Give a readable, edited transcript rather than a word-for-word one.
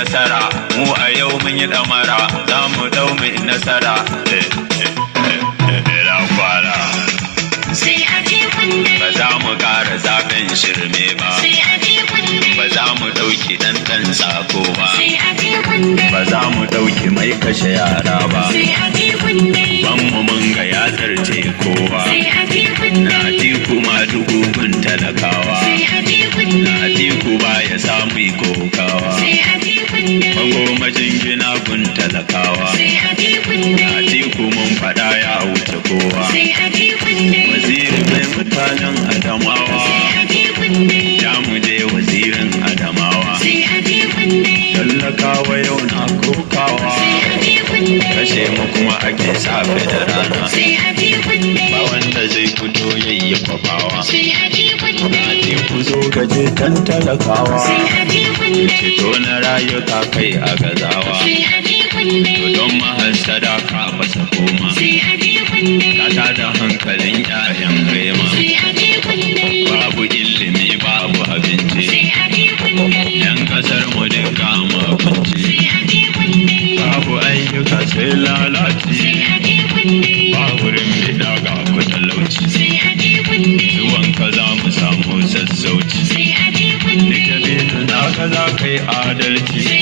nasara, mu a yau mun yi ɗamara, za mu dau mai nasara. Kwara. Sai a je kunne. Ba za mu ƙara zaɓen shirme ba. Sai a je kunne. Ba za mu ɗauki ɗan tsako ba. Sai a je kunne. Ba za mu ɗauki mai kashe yara ba. Sai a je kunne. Banmu mun ga ya zarce kowa. Sai a je kunne. Na tiku ma dubun talakawa. Sai a je kunne. Na tiku ba ya samu kokawa. Sai a je kunne. Bango majingina gun talakawa. Sai a je kunne. Na tiku mun faɗa ya wuce kowa. Sai a je kunne. Waziri mai mutanen Adamawa. Sai a je kunne. Ya mu je wazirin Adamawa. Sai a je kunne. Talakawa yau na kokawa. Sai a je kunne. Kashe mu kuma ake safe da rana. Sai a je kunne. Ba wanda zai fito yayi kwabawa. Sai a je kunne. Na ji ku zo gaje tan talakawa. Sai a je kunne. Ceto na rayuka kai a gazawa. Sai a je kunne. To don mahasada ka masa koma. Sai a je kunne. Ka da hankalin 'ya'yan rema. Sai a je kunne. Babu ilimi babu abinci. Sai a je kunne. 'Yan kasar mu duka mu abinci. Sai a je kunne. Babu ayyuka sai lalaci. Sai a je kunne. Ba wurin bida ga ku talauci. Sai a je kunne. Zuwan ka za mu samu sassauci. Sai a je kunne. Duk da na ka za ka yi adalci. Sai